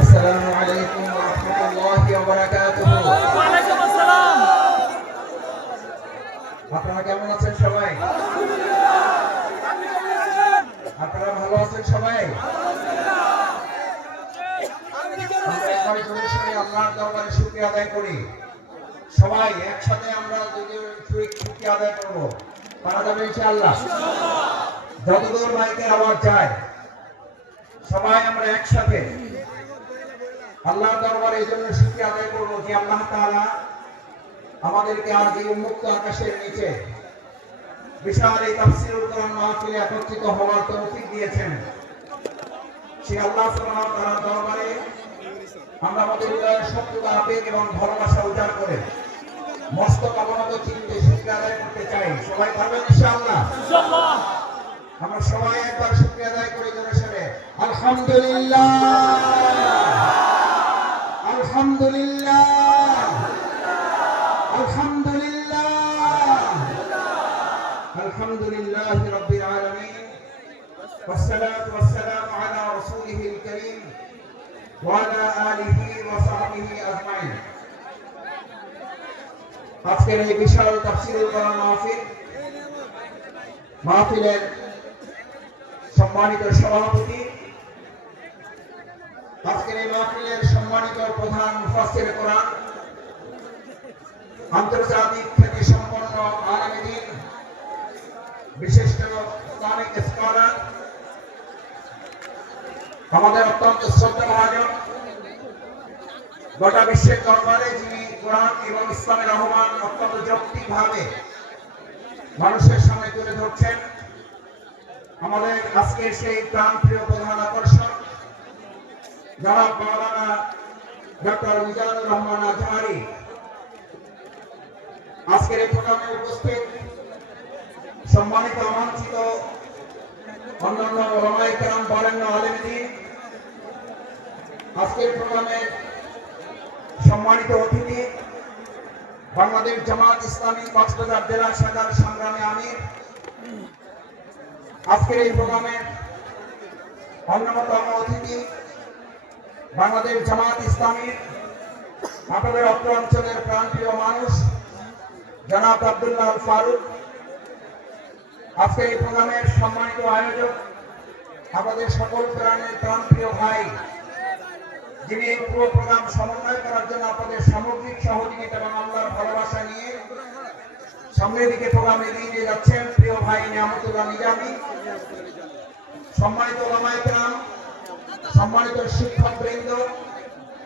আসসালামু আলাইকুম ওয়া রাহমাতুল্লাহি ওয়া বারাকাতুহু। ওয়া আলাইকুম আসসালাম। আপনারা কেমন আছেন সবাই? আপনারা ভালো আছেন সবাই? আমরা একবার জোরে সোরে আল্লাহর দরবারে শুকরিয়া আদায় করি। সবাই একসাথে আমরা শুকরিয়া আদায় করব। পারা যাবে ইনশাআল্লাহ। যতদূর মাইকের আওয়াজ যায় সবাই আমরা একসাথে আল্লাহর দরবারে এই জন্য শুকরিয়া আদায় করব যে আল্লাহ তাআলা আমাদেরকে আজ এই উন্মুক্ত আকাশের নিচে বিশাল এই তাফসীরুল কোরআন মাহফিলে একত্রিত হওয়ার তৌফিক দিয়েছেন। সেই আল্লাহ সুবহানাহু ওয়া তাআলার দরবারে আমরা আমাদের হৃদয়ের সত্যতা আবেগ এবং ভালোবাসা উজাড় করে মস্তক অবনত চিত্তে শুকরিয়া আদায় করতে চাই। সবাই পারবেন ইনশাআল্লাহ? ইনশাআল্লাহ। আমরা সবাই একবার শুকরিয়া আদায় করি জোরে সোরে আলহামদুলিল্লাহ, আলহামদুলিল্লাহ, আলহামদুলিল্লাহ, আলহামদুলিল্লাহি রাব্বিল আলামিন, ওয়াসসালাতু ওয়াসসালামু আলা রাসূলিহিল কারীম ওয়া আলা আলিহি ওয়া সাহবিহি আজমাইন। আজকের এই বিশাল তাফসীরুল কোরআন মাহফিলের সম্মানিত সভাপতি, আজকের এই মাহফিলের সম্মানিত প্রধান মুফাসসির কোরআন, আন্তর্জাতিক খ্যাতি সম্পন্ন আলেমে দ্বীন, বিশিষ্ট ইসলামিক স্কলার, আমাদের অত্যন্ত শ্রদ্ধাভাজন, গোটা বিশ্বের দরবারে যিনি কোরআন এবং ইসলামের আহ্বান অত্যন্ত যৌক্তিকভাবে মানুষের সামনে তুলে ধরছেন, আমাদের আজকের সেই প্রাণপ্রিয় প্রধান আকর্ষণ জনাব মাওলানা ডক্টর মিজানুর রহমান আজহারী। আজকের এই প্রোগ্রামে উপস্থিত সম্মানিত আমন্ত্রিত অন্যান্য ওলামায়ে কেরাম, বরেণ্য আলেম দ্বীন, আজকের প্রোগ্রামে সম্মানিত অতিথি বাংলাদেশ জামাত ইসলামী কক্সবাজার জেলা শাখার সংগ্রামী আমির, আজকের এই প্রোগ্রামের অন্যতম অতিথি বাংলাদেশ জামাত ইসলামীর আপনাদের অত্র অঞ্চলের প্রাণপ্রিয় মানুষ জনাব আব্দুল্লাহ ফারুক, আজকের এই প্রোগ্রামের সম্মানিত আয়োজক আমাদের সকল প্রাণপ্রিয় ভাই, যিনি এই পুরো প্রোগ্রাম সমন্বয় করার জন্য আপনাদের সামগ্রিক সহযোগিতা এবং আল্লাহর ভালোবাসা নিয়ে সামনের দিকে প্রোগ্রাম এগিয়ে নিয়ে যাচ্ছেন, প্রিয় ভাই নিয়ামতুল্লাহ নিজামী। সম্মানিত ওলামায়ে কেরাম, সম্মানিত শিক্ষকবৃন্দ,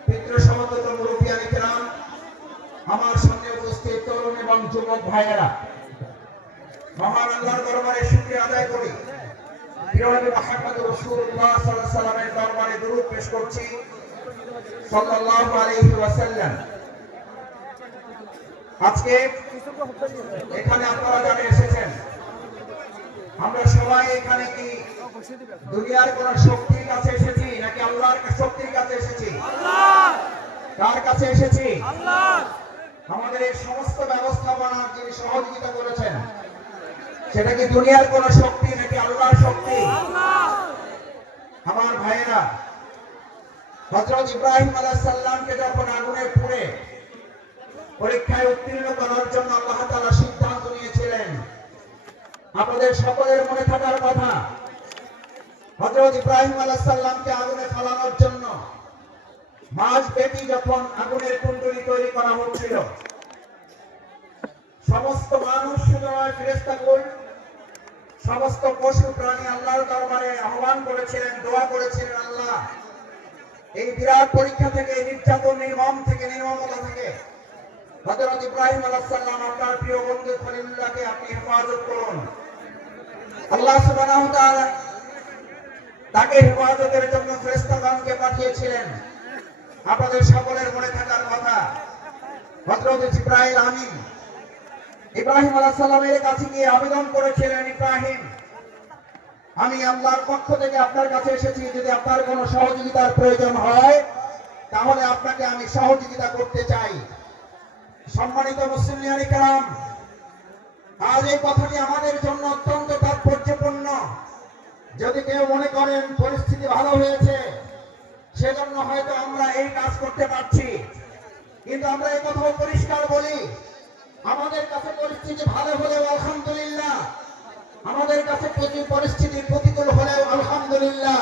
পিতৃ সমন্বিত মুরব্বিয়ানে কেরাম, আমার সামনে উপস্থিত তরুণ এবং যুবক ভাইয়েরা, মহান আল্লাহর দরবারে শুকরিয়া আদায় করি। প্রিয় নবী মুহাম্মদ রাসূলুল্লাহ সাল্লাল্লাহু আলাইহি ওয়াসাল্লামের দরবারে দরুদ পেশ করছি সাল্লাল্লাহু আলাইহি ওয়াসাল্লাম। আজকে এখানে আপনারা যারা এসেছেন, আমরা সবাই এখানে কি দুনিয়ার কোন শক্তির কাছে এসেছি নাকি আল্লাহর শক্তির কাছে এসেছি? আল্লাহ। কার কাছে এসেছি? আল্লাহ। আমাদের এই সমস্ত ব্যবস্থাপনার যিনি সহযোগিতা করেছেন, সেটা কি দুনিয়ার কোন শক্তি নাকি আল্লাহর শক্তি? আল্লাহ। আমার ভাইয়েরা, হযরত ইব্রাহিম আলাইহিস সালামকে যখন আগুনে পুড়ে পরীক্ষায় উত্তীর্ণ করার জন্য আল্লাহ তাআলা সিদ্ধান্ত নিয়েছিলেন, আপনাদের সকলের মনে থাকার কথা, হযরত ইব্রাহিম আলাইহিস সালামকে আগুনে ফেলানোর জন্য মাছ পেটি যখন আগুনের কুণ্ডলী তৈরি করা হচ্ছিল, সমস্ত মানুষ শুধু নয়, ফেরেশতাগণ, সমস্ত পশু প্রাণী আল্লাহর দরবারে আহ্বান করেছিলেন, দোয়া করেছিলেন, আল্লাহ এই বিরাট পরীক্ষা থেকে, নির্যাতন, নির্মমতা থেকে হযরত ইব্রাহিম আলাইহিস সালাম আপনার প্রিয় বন্ধু খলিলুল্লাহকে আপনি হেফাজত করুন। আল্লাহ সুবহানাহু ওয়া তাআলা তাকে হেফাজতের জন্য ফেরেশতাগণকে পাঠিয়েছিলেন। আপনাদের সকলের মনে থাকার কথা, হযরত জিবরাইল আমিন ইব্রাহিম আলাইহিস সালামের কাছে গিয়ে আবেদন করেছিলেন, ইব্রাহিম, আমি আল্লাহর পক্ষ থেকে আপনার কাছে এসেছি, যদি আপনার কোনো সহযোগিতার প্রয়োজন হয় তাহলে আপনাকে আমি সহযোগিতা করতে চাই। সম্মানিত মুসলিম কিরাম, আজ এই কথাটি আমাদের জন্য অত্যন্ত তাৎপর্যপূর্ণ। যদি কেউ মনে করেন পরিস্থিতি ভালো হয়েছে সেজন্য হয়তো আমরা এই কাজ করতে পারছি, কিন্তু আমরা এই কথাও পরিষ্কার বলি, আমাদের কাছে পরিস্থিতি ভালো হলেও আলহামদুলিল্লাহ, আমাদের কাছে পরিস্থিতি প্রতিকূল হলেও আলহামদুলিল্লাহ,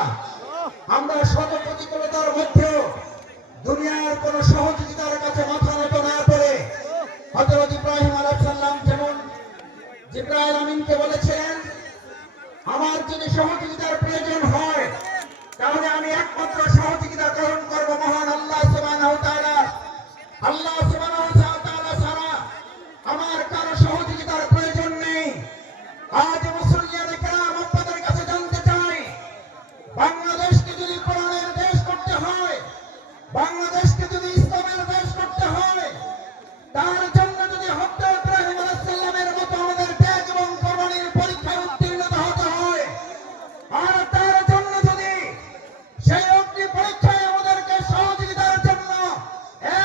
আমরা শত প্রতিকূলতার মধ্যেও দুনিয়ার কোন সহযোগিতার কাছে মাথা নত না করে হযরত ইব্রাহিম আলাইহিস সালাম যেমন জিবরাইল আমিনকে বলেছিলেন, আমার যদি সহযোগিতার প্রয়োজন হয় তাহলে আমি একমাত্র সহযোগিতা গ্রহণ করব মহান আল্লাহ সুবহানাহু ওয়া তাআলা। আল্লাহ সুবহানাহু ওয়া তাআলা ছাড়া আমার কারো সহযোগিতার প্রয়োজন নেই। আজ মুসলিম কিরাম, আপনাদের কাছে জানতে চাই, বাংলাদেশকে যদি কোরআনের দেশ করতে হয়, বাংলাদেশকে যদি ইসলামের দেশ করতে হয়, তার জন্য যদি হযরত ইব্রাহিম আলাইহিস সালামের মতো আমাদের ত্যাগ এবং কোরআনের পরীক্ষায় উত্তীর্ণ হতে হয়, আর তার জন্য যদি সেই অগ্নি পরীক্ষায় আমাদেরকে সহযোগিতার জন্য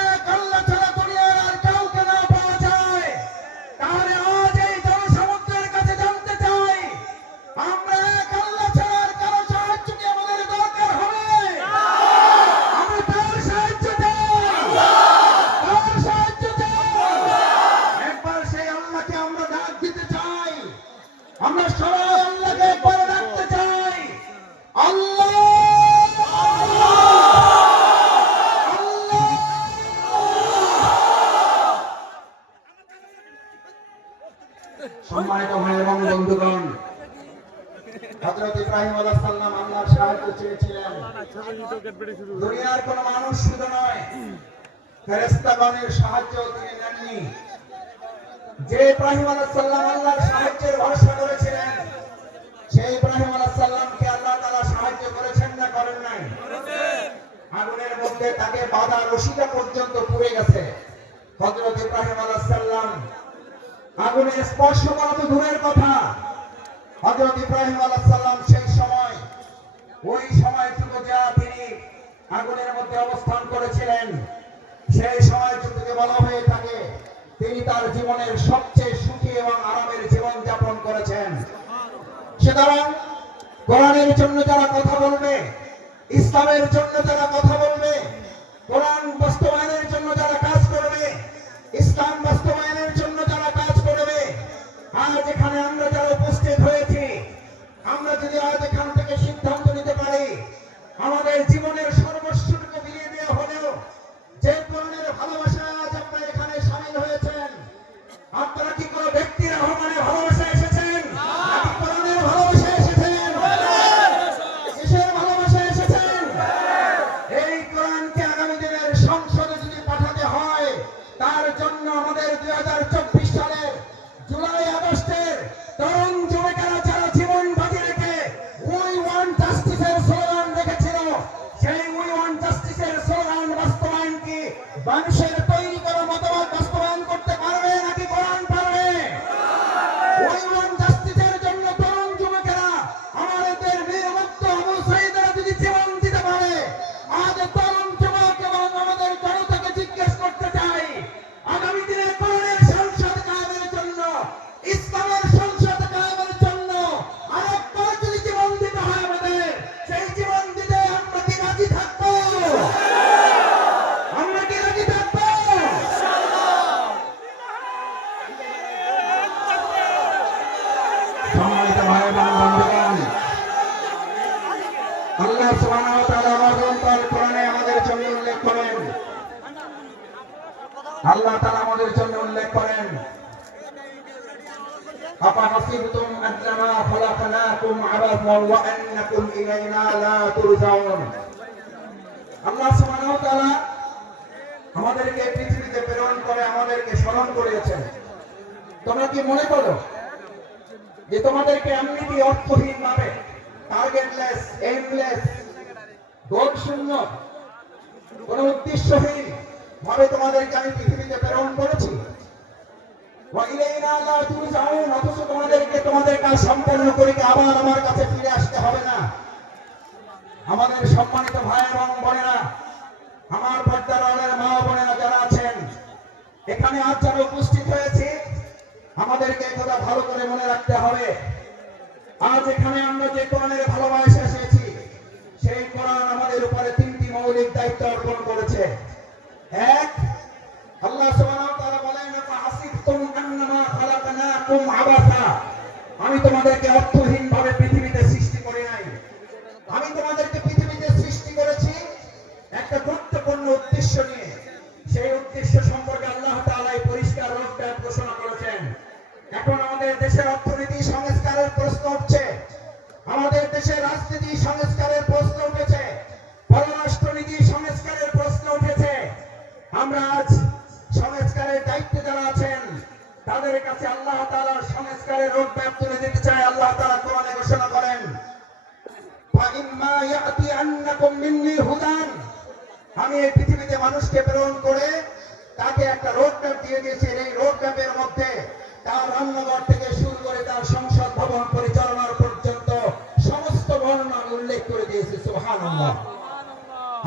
এক আল্লাহ ছাড়া দুনিয়ার আর কাউকে না পাওয়া যায়, তাহলে আজ এই জনসমুদ্রের কাছে জানতে চাই, আমরা এক আল্লাহ ছাড়া আর কারো সাহায্য কি আমাদের দরকার হবে? আমরা তার সাহায্য চাই, তার সাহায্য চাই। একবার সেই আল্লাহকে আমরা ডাক দিতে চাই, আমরা সবাই আল্লাহকে একবার ডাকতে চাই, আল্লাহ সম্মানিত ভাই এবং বন্ধুগণ, হযরত ইব্রাহিম আলাইহিস সালাম আল্লাহর সাহায্য চেয়েছিলেন। দুনিয়ার কোন মানুষ শুধু নয়, ফেরেশতাগণের সাহায্য তিনি নেননি। যে ইব্রাহিম আলাইহিস সালাম আল্লাহর সাহায্যের ভরসা করেছিলেন, সেই ইব্রাহিম আলাইহিস সালামকে আল্লাহ তাআলা সাহায্য করেছেন না করেন নাই? আগুনের মধ্যে তাকে বাঁধা রশিটা পর্যন্ত পুড়ে গেছে। হযরত ইব্রাহিম আলাইহিস সালাম আগুনে স্পর্শ করা তো দূরের কথা, হযরত ইব্রাহিম আলাইহিস সালাম সেই সময়, ওই সময়টুকু যা তিনি আগুনের মধ্যে অবস্থান করেছিলেন, সেই সময়টুকুকে বলা হয়ে থাকে তিনি তার জীবনের সবচেয়ে সুখী এবং আরামের জীবন যাপন করেছেন। সুতরাং কোরআনের জন্য যারা কথা বলবে, ইসলামের জন্য যারা কথা বলবে, কোরআন বাস্তবায়নের জন্য যারা কাজ করবে, ইসলাম বাস্তবায়নের জন্য যারা কাজ করবে, আজ এখানে আমরা যারা উপস্থিত হয়েছি, আমরা যদি আজ এখান থেকে সিদ্ধান্ত নিতে পারি আমাদের জীবনের সর্বস্বটুকু বিলিয়ে দেওয়া হলেও, যে কোরআনের ভালোবাসায় আজ আপনারা এখানে শামিল হয়েছেন, আপনারা কি কোনো ব্যক্তির আহ্বানে ভালোবাসা এসেছেন নাকি কোরআনের ভালোবাসা এসেছেন? কিসের ভালোবাসা এসেছেন? এই কোরআনকে আগামী দিনের আল্লাহ সুবহানাহু ওয়া তাআলা মহাগ্রন্থ কোরআনে আমাদের জন্য উল্লেখ করেন, আল্লাহ তাআলা আমাদের জন্য উল্লেখ করেন, আফাহাসিবতুম আন্নামা খালাকনাকুম আবাসা ওয়া আন্নাকুম ইলাইনা লা তুরজাউন। আল্লাহ সুবহানাহু ওয়া তাআলা আমাদেরকে পৃথিবীতে প্রেরণ করে আমাদেরকে স্মরণ করিয়েছেন। তোমরা কি মনে করো যে তোমাদেরকে এমনিতে অর্থহীন ভাবে, টার্গেটলেস, এইমলেস, গোল শূন্য, কোন উদ্দেশ্যহীন ভাবে তোমাদেরকে আমি পৃথিবীতে প্রেরণ করেছি? অথচ তোমাদেরকে তোমাদের কাজ সম্পন্ন করে আবার আমার কাছে ফিরে আসতে হবে না। আমাদের সম্মানিত ভাই এবং বোনেরা, আমার পর্দার আড়ালের মা বোনেরা যারা আছেন এখানে আজ যারা উপস্থিত হয়েছে, আমাদেরকে কথা ভালো করে মনে রাখতে হবে। আজ এখানে আমরা যে কোরআনের ভালোবাসা এসেছি, সেই কোরআন আমাদের উপরে তিনটি মৌলিক দায়িত্ব অর্পণ করেছে। এক, আল্লাহ সুবহানাহু ওয়া তাআলা বলেন, ফাহাসিবতুম আন্নামা খালাকনাকুম আবাসা, আমি তোমাদেরকে অর্থহীন ভাবে পৃথিবীতে সৃষ্টি করি নাই। আমি তোমাদেরকে পৃথিবীতে সৃষ্টি করেছি একটা গুরুত্বপূর্ণ উদ্দেশ্য নিয়ে। সেই উদ্দেশ্য সম্পর্কে আল্লাহ তাআলা পরিষ্কার রোডম্যাপ ঘোষণা করেছেন। এখন আমাদের দেশের অর্থনীতি সংস্কারের প্রশ্ন উঠছে, আমাদের দেশের রাজনীতি সংস্কারের প্রশ্ন উঠেছে, পররাষ্ট্রনীতি সংস্কারের প্রশ্ন উঠেছে। আমরা আজ সংস্কারের দায়িত্বে যারা আছেন তাদের কাছে আল্লাহ তাআলার সংস্কারের রোডম্যাপ তুলে দিতে চাই। আল্লাহ তাআলা কোরআনে ঘোষণা করেন, ফাইম্মা ইয়াতিয়ান্নাকুম মিন্নি হুদান, আমি এই পৃথিবীতে মানুষকে প্রেরণ করে তাকে একটা রোডম্যাপ দিয়ে দিয়েছি। এই রোডম্যাপের মধ্যে তার রান্নাঘর থেকে শুরু করে তার সংসদ ভবন পরিচালনার পর্যন্ত সমস্ত বর্ণনা উল্লেখ করে দিয়েছে। সুবহানাল্লাহ।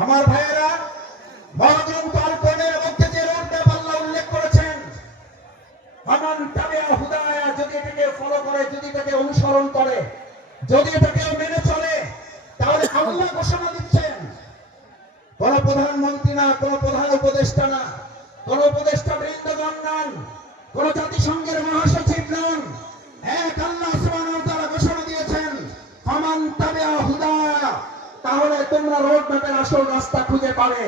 আমার ভাইয়েরা, মহাগ্রন্থ আল কোরআনের মধ্যে যে রোডম্যাপ আল্লাহ উল্লেখ করেছেন, ফামান তাবিআ হুদায়া, যদি এটাকে ফলো করে, যদি এটাকে অনুসরণ করে, যদি এটাকে মেনে চলে, তাহলে আল্লাহ ঘোষণা দিচ্ছেন, কোন প্রধানমন্ত্রী না, কোন প্রধান উপদেষ্টা না, কোন উপদেষ্টা বৃন্দগণ নন, কোন জাতিসংঘের মহাসচিব নন, এক আল্লাহ সুবহানাহু ওয়া তাআলা ঘোষণা দিয়েছেন, ফামান তাবিআ হুদায়া, তাহলে তোমরা রোডম্যাপের আসল রাস্তা খুঁজে পাবে।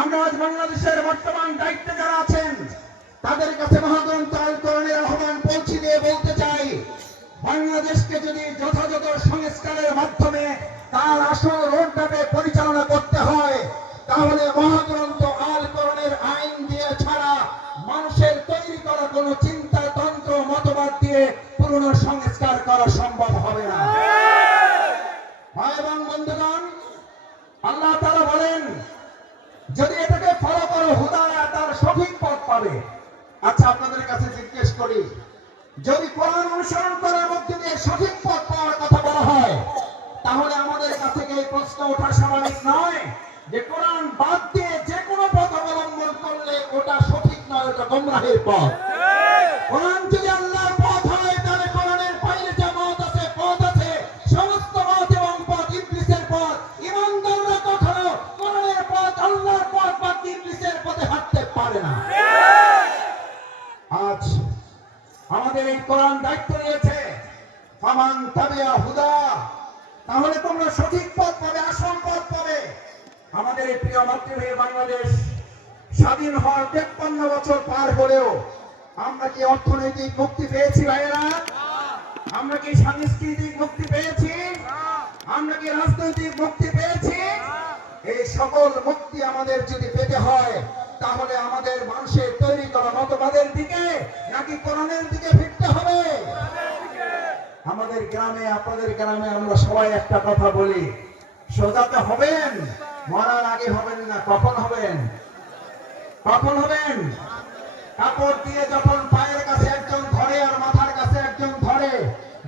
আমরা আজ বাংলাদেশের বর্তমান দায়িত্বে যারা আছেন তাদের কাছে মহাগ্রন্থ আল কোরআনের আহ্বান পৌঁছে দিয়ে বলতে চাই, বাংলাদেশকে যদি যথাযথ সংস্কারের মাধ্যমে তার আসল রোডম্যাপে পরিচালনা করতে হয়, তাহলে মহাগ্রন্থ আল কোরআনের আইন দিয়ে ছাড়া মানুষের তৈরি করা কোন চিন্তা তন্ত্র মতবাদ দিয়ে পুরনো সংস্কার করা সম্ভব হবে না। ভাই এবং বন্ধুগণ, আল্লাহ তাআলা বলেন, যদি এটাকে ফলো করো, হুদায়া, তার সঠিক পথ পাবে। আচ্ছা, আপনাদের কাছে জিজ্ঞেস করি, যদি কোরআন অনুসরণ করার মধ্যে দিয়ে সঠিক পথ পাওয়ার কথা বলা হয়, তাহলে আমাদের কাছে এই প্রশ্ন ওঠা স্বাভাবিক নয় যে কোরআন বাদ দিয়ে যে কোনো পথ অবলম্বন করলে ওটা সঠিক নয়, ওটা গোমরাহের পথ। কোরআন যদি আল্লাহর পথ হয়, তাহলে কোরআনের বাইরে যে পথ আছে, সমস্ত পথ এবং পথ ইবলিসের পথ। ইমানদাররা কখনো কোরআনের পথ, আল্লাহর পথ বা ইবলিসের পথে হাঁটতে পারে না। আজ আমাদের এই কোরআন দায়িত্ব নিয়েছে, ফামান তাবিআ হুদা, তাহলে তোমরা সঠিক পথ পাবে, আসল পথ পাবে। আমাদের এই প্রিয় মাতৃভূমি বাংলাদেশ স্বাধীন হওয়ার 53 বছর পার হলেও আমরা কি অর্থনৈতিক মুক্তি পেয়েছি ভাইয়েরা? আমরা কি সাংস্কৃতিক মুক্তি পেয়েছি? আমরা কি রাজনৈতিক মুক্তি পেয়েছি? এই সকল মুক্তি আমাদের যদি পেতে হয়, তাহলে আমাদের মানুষের তৈরি করা মতবাদের দিকে নাকি কোরআনের দিকে ফিরতে হবে? আমাদের গ্রামে, আপনাদের গ্রামে আমরা সবাই একটা কথা বলি, সোজাতে হবেন, মরার আগে হবেন না। কখন হবেন? কখন হবেন? কাপড় দিয়ে যখন পায়ের কাছে একজন ধরে আর মাথার কাছে একজন ধরে,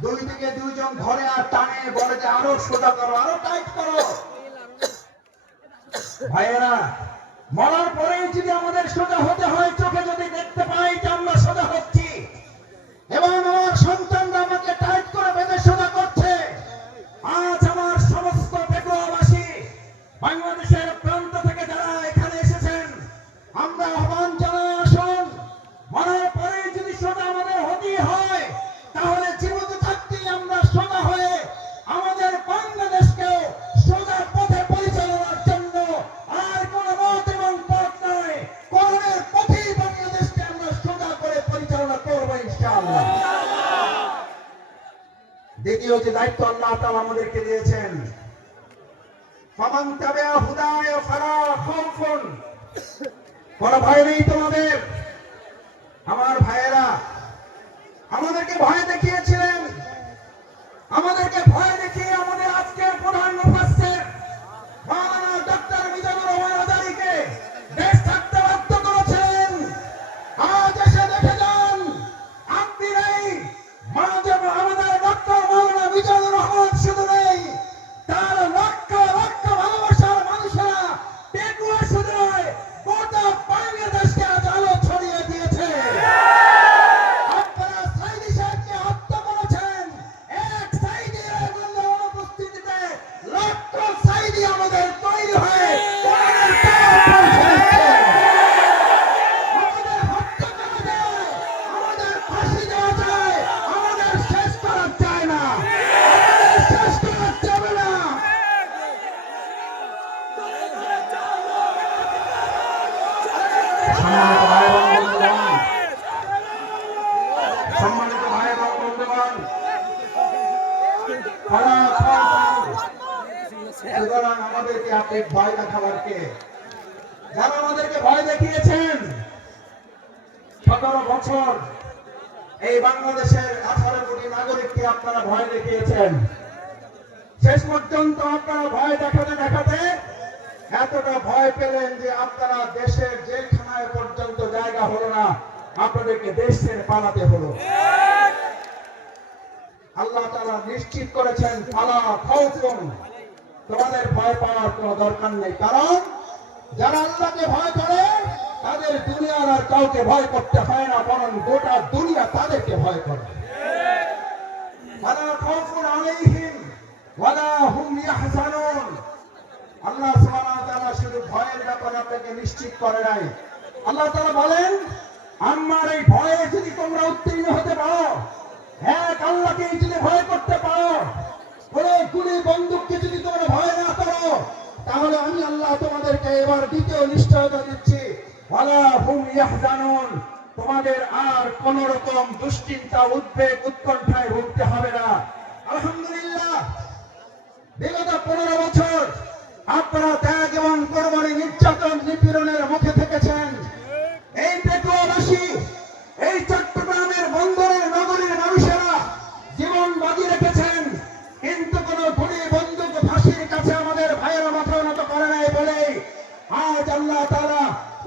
দুই দিকে দুইজন ধরে আর টানে, বলে যে আরো সোজা করো, আরো টাইট করো। ভাইয়েরা, মরার পরেই যদি আমাদের সোজা হতে হয়, চোখে যদি দেখতে পাই যে আমরা সোজা হচ্ছি এবং আমার সন্তানরা আমাকে টাইট করে বেঁধে সোজা করছে, আজ আমার সমস্ত বেকুয়াবাসী বাংলাদেশের প্রান্ত থেকে যারা এখানে এসেছেন, আমরা আহ্বান জানাই, আসুন, মরার পরেই যদি সোজা আমাদের হতেই হয়, তাহলে জীবিত থাকতেই আমরা সোজা হয়ে আমাদের বাংলাদেশকেও সোজা দ্বিতীয় যে দায়িত্ব আল্লাহ তাআলা আমাদেরকে দিয়েছেন, ফামান তাবিআ হুদায়া ফালা খাউফুন, কোনো ভয় নেই তোমাদের। আমার ভাইয়েরা আমাদেরকে ভয় দেখিয়েছিলেন, আমাদেরকে ভয় দেখিয়ে আমাদের আজকের প্রধান মুফাসসির মাওলানা ডক্টর মিজানুর রহমান আজারীকে দেশ ছাড়তে বাধ্য করেছিলেন। আজ এসে দেখে যান, আপনি নেই, আমাদের ডক্টর মাওলানা মিজানুর রহমান শুধু নেই, তার লক্ষ লক্ষ ভালোবাসার মানুষেরা টেকুয়া শুধু নয়, গোটা বাংলাদেশকে আজ আলো ছড়িয়ে দিয়েছে। আপনারা সাইদি সাহেবকে হত্যা করেছেন, এক সাইদির অনুপস্থিতিতে লক্ষ সাইদি আমাদের তৈরি হয়ে আমাদের হত্যা করা যায়, আমাদের ফাঁসি দেওয়া যায়, আমাদের শেষ করা যায় না, আমাদের শেষ করা যাবে না। সম্মানিত ভাই এবং বন্ধুগণ, সুতরাং আমাদেরকে আপনি ভয় দেখাবার কে? যারা আমাদেরকে ভয় দেখিয়েছেন, 17 বছর এই বাংলাদেশের 18 কোটি নাগরিককে আপনারা ভয় দেখিয়েছেন। শেষ পর্যন্ত আপনারা ভয় দেখাতে দেখাতে এতটা ভয় পেলেন যে আপনারা দেশের জেলখানায় পর্যন্ত জায়গা হলো না, আপনাদেরকে দেশ ছেড়ে পালাতে হলো। আল্লাহ তাআলা নিশ্চিত করেছেন, ফালা খাউফুন, তোমাদের ভয় পাওয়ার কোনো দরকার নেই, কারণ যারা আল্লাহকে ভয় করে তাদের দুনিয়ার আর কাউকে ভয় করতে হয় না, বরং গোটা দুনিয়া তাদেরকে ভয় করে। ফালা খাউফুন আলাইহিম ওয়ালা হুম ইয়াহজানুন। আল্লাহ সুবহানাহু ওয়া তাআলা শুধু ভয়ের ব্যাপারে আপনাকে নিশ্চিত করে নাই, আল্লাহ তাআলা বলেন, আমার এই ভয়ে যদি তোমরা উত্তীর্ণ হতে পারো, এক আল্লাহকে যদি ভয় করতে পারো, কোন গুলি বন্দুককে যদি তোমরা ভয় না করো, তাহলে আমি আল্লাহ তোমাদেরকে এবার দ্বিতীয় নিশ্চয়তা দিচ্ছি, ওয়ালা হুম ইয়াহজানুন, তোমাদের আর কোন রকম দুশ্চিন্তা, উদ্বেগ, উৎকণ্ঠায় ভুগতে হবে না। আলহামদুলিল্লাহ, বিগত 15 বছর আপনারা ত্যাগ এবং কোরবানি, নির্যাতন, নিপীড়নের মুখে থেকেছেন। এই পেটুয়াবাসী, এই চট্টগ্রামের বন্দরের নগরীর মানুষেরা জীবন বাজি রেখেছেন, কিন্তু কোন গুলি বন্দুক ফাঁসির কাছে আমাদের ভাইয়েরা মাথা নত করে নাই বলে আজ আল্লাহ তাআলা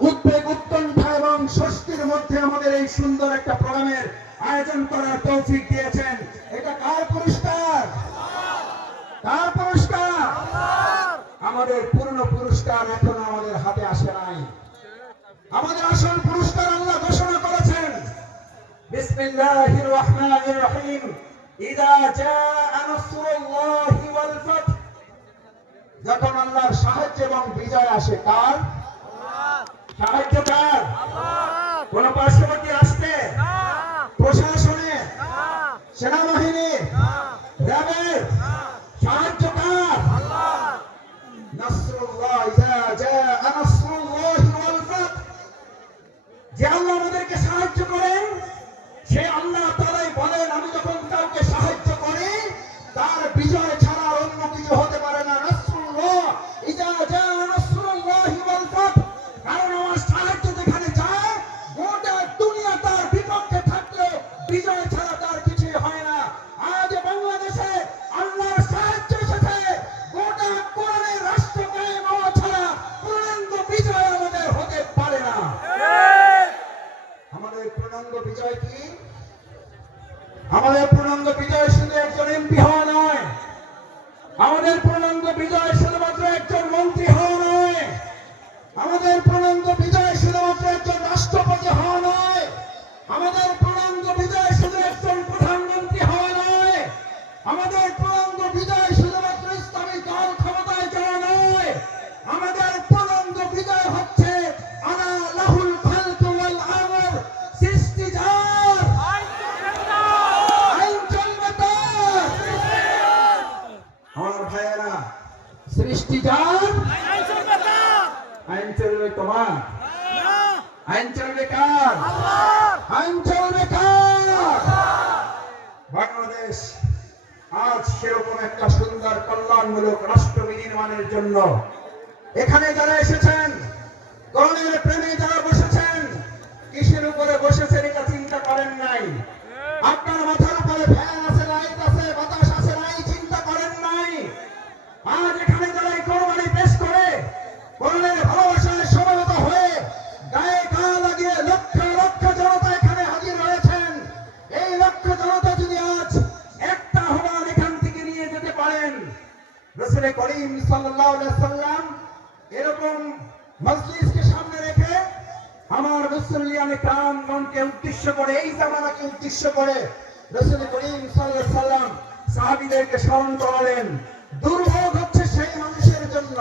উদ্বেগ, উৎকণ্ঠা এবং স্বস্তির মধ্যে আমাদের এই সুন্দর একটা প্রোগ্রামের আয়োজন করার তৌফিক দিয়েছেন। এটা কার পুরস্কার? কার পুরস্কার? আমাদের পূর্ণ পুরস্কার এখনো আমাদের হাতে আসে নাই। আমাদের আসল পুরস্কার আল্লাহ ঘোষণা করেছেন, বিসমিল্লাহির রহমানির রহিম, ইযা জাআ নাসরুল্লাহি ওয়াল ফাত। যখন আল্লাহর সাহায্য এবং বিজয় আসে, কার সাহায্য? কার? কোন পার্শ্ববর্তী রাষ্ট্রে, প্রশাসনে, সেনাবাহিনী, র্যাবের সাহায্য কার? নাসরুল্লাহ, ইযা জাআ নাসরুল্লাহি ওয়াল ফাত। যে আল্লাহ আমাদেরকে সাহায্য করেন, সে আল্লাহ তাআলাই বলেন, আমি যখন কাউকে সাহায্য করি তার বিজয় ছাড়া অন্য কিছু হতে পারে না। নাসরুল্লাহ, ইযা জাআ নাসরুল্লাহি ওয়াল ফাত। কারণ আমার সাহায্য যেখানে যায়, গোটা দুনিয়া তার বিপক্ষে থাকলেও বিজয় ছাড়া তার কিছুই হয় না। আজ বাংলাদেশে আল্লাহর সাহায্য এসেছে, গোটা কোরআনের রাষ্ট্র কায়েম হওয়া ছাড়া পূর্ণাঙ্গ বিজয় আমাদের হতে পারে না। আমাদের পূর্ণাঙ্গ বিজয় কি? আমাদের পূর্ণাঙ্গ বিজয় শুধু একজন এমপি হওয়া নয়, আমাদের পূর্ণাঙ্গ বিজয় শুধুমাত্র একজন মন্ত্রী হওয়া নয়, আমাদের পূর্ণাঙ্গ বিজয় শুধুমাত্র একজন রাষ্ট্রপতি হওয়া নয়, আমাদের পূর্ণাঙ্গ বিজয় শুধু একজন প্রধানমন্ত্রী হওয়া নয়, আমাদের পূর্ণাঙ্গ বিজয় শুধুমাত্র ইসলামী দল ক্ষমতায় যাওয়া নয়, আমাদের পূর্ণাঙ্গ বিজয় হচ্ছে আলা লাহুল খালক ওয়াল আমর, সৃষ্টি যার, আইন চলবে তার। আমার ভাইয়েরা, সৃষ্টি যার, আইন চলবে তোমার, আইন চলবে কার? আইন চলবে কার? বাংলাদেশ আজ সেরকম একটা সুন্দর কল্যাণমূলক রাষ্ট্র বিনির্মাণের জন্য এখানে যারা এসেছেন, কোরআনের প্রেমে যারা বসেছেন, কিসের উপরে বসেছেন এটা চিন্তা করেন নাই। আপনার মাথার উপরে ফ্যান আছে, লাইট আছে, বাতাস আছে নাই, চিন্তা করেন নাই। আজ এখানে যারা এই কোরবানি পেশ করে কোরআনের ভালোবাসায় সমবেত হয়ে গায়ে গা লাগিয়ে লক্ষ লক্ষ জনতা এখানে হাজির হয়েছেন। এই লক্ষ জনতা যদি আজ একটা আহ্বান এখান থেকে নিয়ে যেতে পারেন, রাসূল করিম সাল্লাল্লাহু আলাইহি ওয়াসাল্লাম এরকম মজলিসকে সামনে রেখে আমার মুসলিয়ানে কামগণকে উদ্দেশ্য করে, এই জামানাকে উদ্দেশ্য করে রাসূল করিম সাল্লাল্লাহু আলাইহি ওয়াসাল্লাম সাহাবীদেরকে স্মরণ করালেন। দুর্ভোগ হচ্ছে সেই মানুষের জন্য,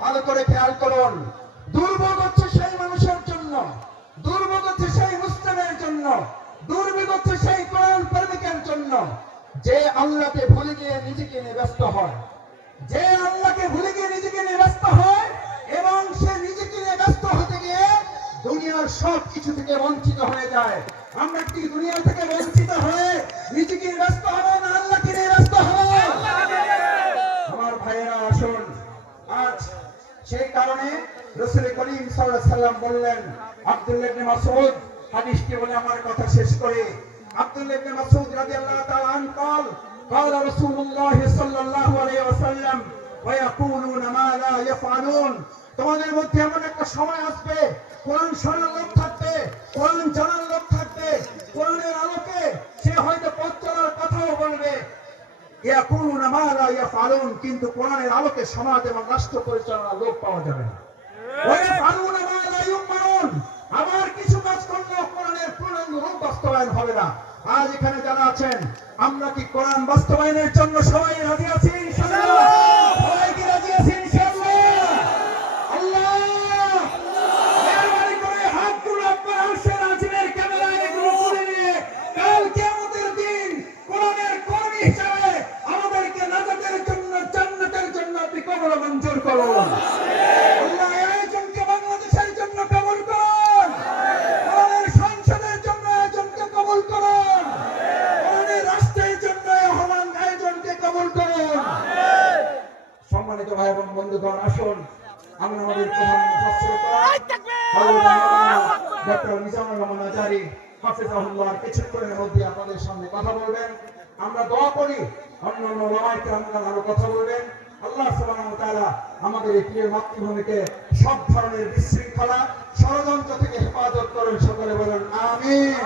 ভালো করে খেয়াল করুন, দুর্ভোগ হচ্ছে সেই মানুষের জন্য, দুর্ভোগ হচ্ছে সেই মুসলিমের জন্য, দুর্ভোগ হচ্ছে সেই কোরআন প্রেমিকের জন্য যে আল্লাহকে ভুলে গিয়ে নিজেকে নিয়ে ব্যস্ত হয়, যে আল্লাহকে ভুলে গিয়ে নিজেকে নিয়ে ব্যস্ত হয় এবং সে নিজেকে নিয়ে ব্যস্ত হতে গিয়ে দুনিয়ার সব কিছু থেকে বঞ্চিত হয়ে যায়। আমরা কি দুনিয়া থেকে বঞ্চিত হয়ে নিজেকে নিয়ে ব্যস্ত হব না আল্লাহকে নিয়ে ব্যস্ত হব? আমার ভাইয়েরা আসুন, আজ সেই কারণে রাসূল করিম সাল্লাল্লাহু আলাইহি ওয়াসাল্লাম বললেন, আব্দুল্লাহ ইবনে মাসউদ হাদিসটি বলে আমার কথা শেষ করি। আব্দুল্লাহ ইবনে মাসউদ রাদিয়াল্লাহু তাআলা আনহু قال قال رسول الله صلى الله عليه وسلم ويقولون ما لا يفعلون। তোমাদের মধ্যে এমন একটা সময় আসবে, কোরআন শোনার লোক থাকবে, কোরআন জানার লোক থাকবে, কোরআনের আলোকে সে হয়তো পথ চলার কথাও বলবে, ইয়াকুলুনা মা লা ইয়াফআলুন, কিন্তু কোরআনের আলোকে সমাজ এবং রাষ্ট্র পরিচালনার লোক পাওয়া যাবে না। ওয়ায়াফআলুনা মা লা ইউমারুন, আবার কিছু কাজ করলেও কোরআনের পূর্ণাঙ্গ রূপ বাস্তবায়ন হবে না। আজ এখানে যারা আছেন, আমরা কি কোরআন বাস্তবায়নের জন্য সবাই রাজি আছি? ইনশাআল্লাহ সবাই কি রাজি আছি? ইনশাআল্লাহ। আল্লাহ মেহেরবানি করে হাতগুলো আপনার আরশের আজিমের ক্যামেরায় এগুলো তুলে নিয়ে কাল কিয়ামতের দিন কোরআনের কর্মী হিসেবে আমাদেরকে নাজাতের জন্য, জান্নাতের জন্য আপনি কবুল মঞ্জুর করুন। আল্লাহ এই আয়োজনকে বাংলাদেশের জন্য কবুল করুন, কোরআনের সংসদের জন্য আয়োজনকে কবুল করুন, কোরআনের রাষ্ট্রের জন্য আহ্বান আয়োজনকে কবুল করুন। সম্মানিত ভাই এবং বন্ধুগণ, আসুন আমরা আমাদের প্রধান মুফাসসির কোরআন ডক্টর মিজানুর রহমান আজারি হাফিজাহুল্লাহ কিছুক্ষণের মধ্যে আপনাদের সামনে কথা বলবেন। আমরা দোয়া করি অন্যান্য ওলামায়ে কেরাম আরো কথা বলবেন। আল্লাহ সুবহানাহু ওয়া তাআলা আমাদের এই প্রিয় মাতৃভূমিকে সব ধরনের বিশৃঙ্খলা ষড়যন্ত্র থেকে হেফাজত করেন। সকলে বলেন আমিন।